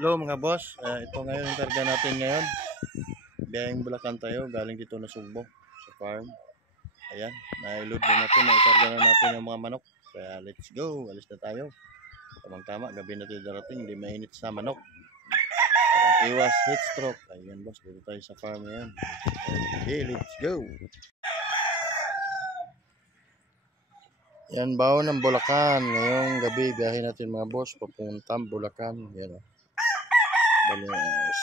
Hello mga boss, ito ngayon yung karga natin ngayon. Biyaheng Bulacan tayo, galing dito na Sugbo sa farm. Ayan, na-load na natin, na-ikarga na natin yung mga manok. Kaya let's go, alis na tayo. Tamang-tama, gabi na tayo darating, hindi mainit sa manok. Iwas heat stroke. Ayan boss, dito tayo sa farm ngayon. Okay, let's go. Yan, baon ng Bulacan. Ngayong gabi, biyahe natin mga boss, papuntang Bulacan. Yan o.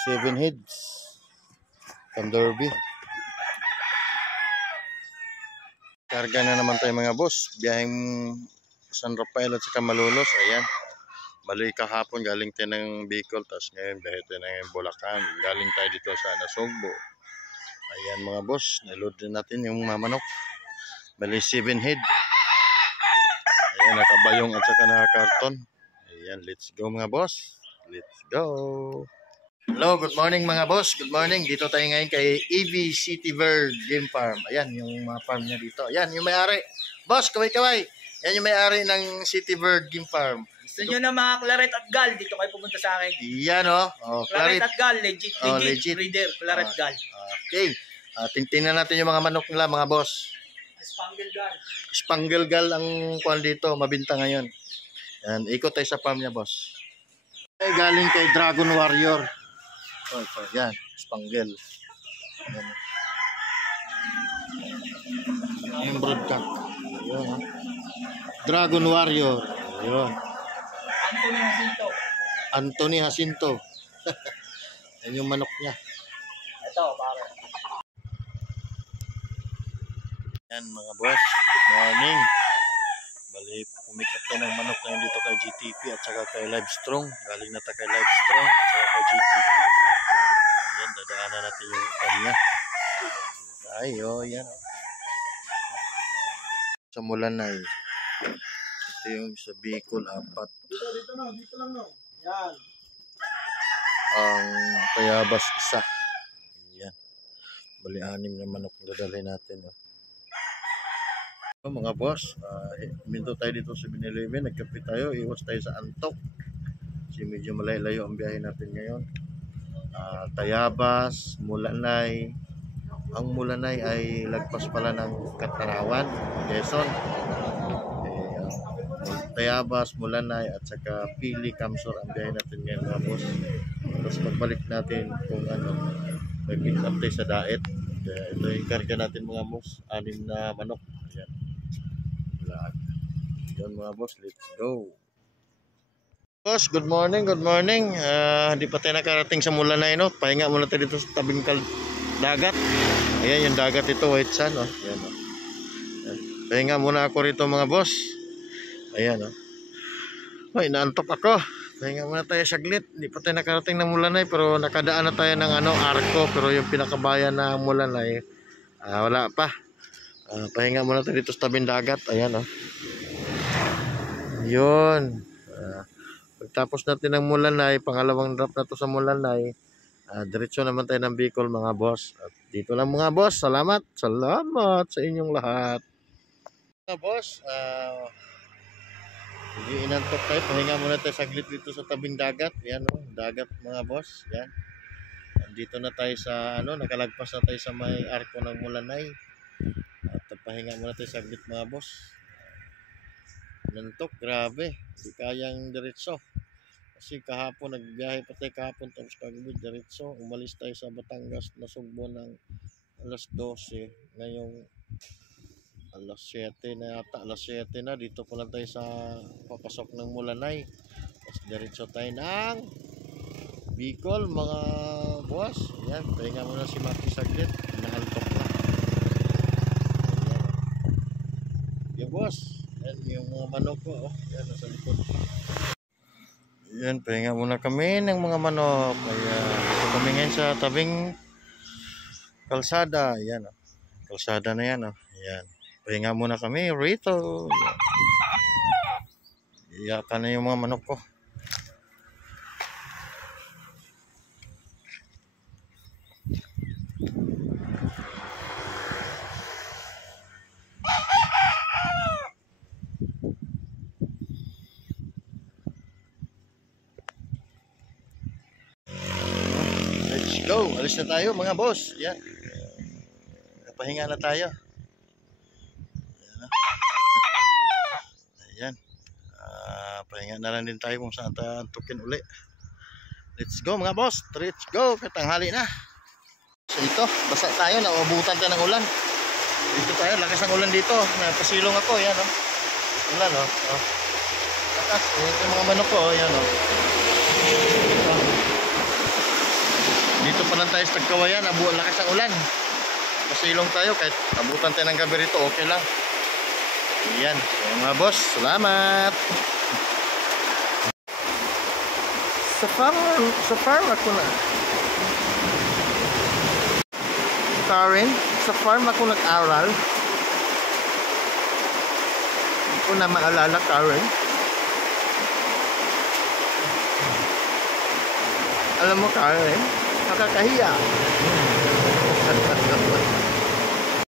7 heads. Panderby. Karga na naman tayo mga boss. Biyaheng San Rafael at saka Malolos. Ayan. Bali kahapon galing tayo ng Bicol. Tapos ngayon biyahe tayo ng Bulacan. Galing tayo dito sa Nasugbo. Ayan mga boss. Naload din natin yung mga manok. Bali 7 head. Ayan, nakabayong at saka nakakarton. Ayan, let's go mga boss. Let's go. Hello, good morning mga boss. Good morning. Dito tayo ngayon kay EV City Bird Game Farm. Ayan, yung mga farm niya dito. Ayan, yung may-ari. Boss, kaway-kaway. Ayan yung may-ari ng City Bird Game Farm. Gusto nyo na mga Claret at Gal, dito kayo pumunta sa akin. Yan o. Oh, Claret at Gal, legit breeder. Claret Gal. Okay. Tingnan natin yung mga manok nila mga boss. Spangle Gal. Spangle Gal ang kuwan dito. Mabinta ngayon. Yan, ikot tayo sa farm niya boss. Ay, galing kay Dragon Warrior. Oh, yan, Spangle. Yan. Yung broadcock. Ayun, ha. Dragon Warrior. Ayun. Anthony Jacinto. Anthony Jacinto. Yan yung manok niya. Ito, pare. Yan mga boss. Good morning. Bali, pumikat tayo ng manok ngayon dito kay GTP at saka kay Livestrong. Galing na tayo kay Livestrong at saka kay GTP. Ayan, dadaanan natin yung kanya. Ay, oh, yan. Sa Mulanay. Ito yung sa Bicol, 4. Dito lang no. Yan. Ang Tayabas, 1. Ayan. Bali, 6 na manok na dadalhin natin. Oh. So, mga boss, minto tayo dito sa 7-Eleven. Nagkape tayo, iwas tayo sa antok. Kasi medyo malayo ang biyahe natin ngayon. Tayabas, Mulanay. Ang Mulanay ay lagpas pala ng Katarawan, Quezon. Tayabas, Mulanay at saka Pili, Kamsor ang biyahe natin ngayon mga boss. Tapos pagbalik natin kung ano, may pick up tayo sa Daet. Kaya ito yung karga natin mga boss, 6 na manok. Ayan. Yan mga boss, let's go. Boss, good morning, good morning. Hindi pa tayo nakarating sa Mulanay, no? Pahinga muna tayo dito sa tabing dagat. Ayan yung dagat ito, White Sand, oh. Ayan, oh. Ayan. Pahinga muna ako rito mga boss. Ayan, oh. Ay, naantok ako. Pahinga muna tayo saglit. Hindi pa tayo nakarating ng Mulanay, pero nakadaan na tayo ng Arco, pero yung pinakabayan na Mulanay, wala pa. Pahinga muna tayo dito sa tabing dagat. Ayan, oh. Yun. Pagtapos natin ng Mulanay, pangalawang drop na to sa Mulanay, diretso naman tayo ng Bicol mga boss. At dito lang mga boss. Salamat. Salamat sa inyong lahat. Mga boss, hindi inantok tayo. Pahinga muna tayo saglit dito sa tabing dagat. Yan o, dagat mga boss. Yan. Dito na tayo sa, nakalagpas na tayo sa may arko ng Mulanay. At pahinga muna tayo saglit mga boss. Nantok, grabe. Hindi kayang diretso. Kasi kahapon, nagbiyahe pa tayo kahapon. Tapos kagabi, diretso. Umalis tayo sa Batangas, Nasugbo ng alas 12. Ngayong alas 7 na yata. Alas 7 na. Dito pa lang tayo sa papasok ng Mulanay. Tapos diretso tayo ng Bicol, mga boss. Ayan, pahinga muna si Maki saglit. Nahaltok na. Ayan. Yeah, boss. Yan yung mga manok ko, oh. Yan, nasa likod. Yan, pahinga muna kami ng mga manok. Kaya ito kami ngayon sa tabing kalsada. Yan, oh. Kalsada na yan, oh. Yan. Pahinga muna kami rito. Iyakan na yung mga manok ko. go. Alis na tayo mga boss. Yan. Pahinga na tayo. Ayan. Pahinga na lang din tayo kung saan tayo antukin uli. Let's go mga boss. Let's go. Katanghali na. So ito, basa tayo. Naubutan tayo ng ulan. Dito tayo. Lakas ng ulan dito. Napasilong ako. Yan oh. Ulan oh. Lakas. Yung mga manok ko. Yan oh. Dito pa lang tayo sa Tagkawayan. Lakas ng ulan. Pasilong tayo. Kahit abutan tayo ng gabi rito. Okay lang. Yan. So, mga boss. Salamat. Sa farm ako na. Karen, sa farm ako nag-aral. Hindi ko na maalala, Karen. Alam mo, Karen, nakakahiya.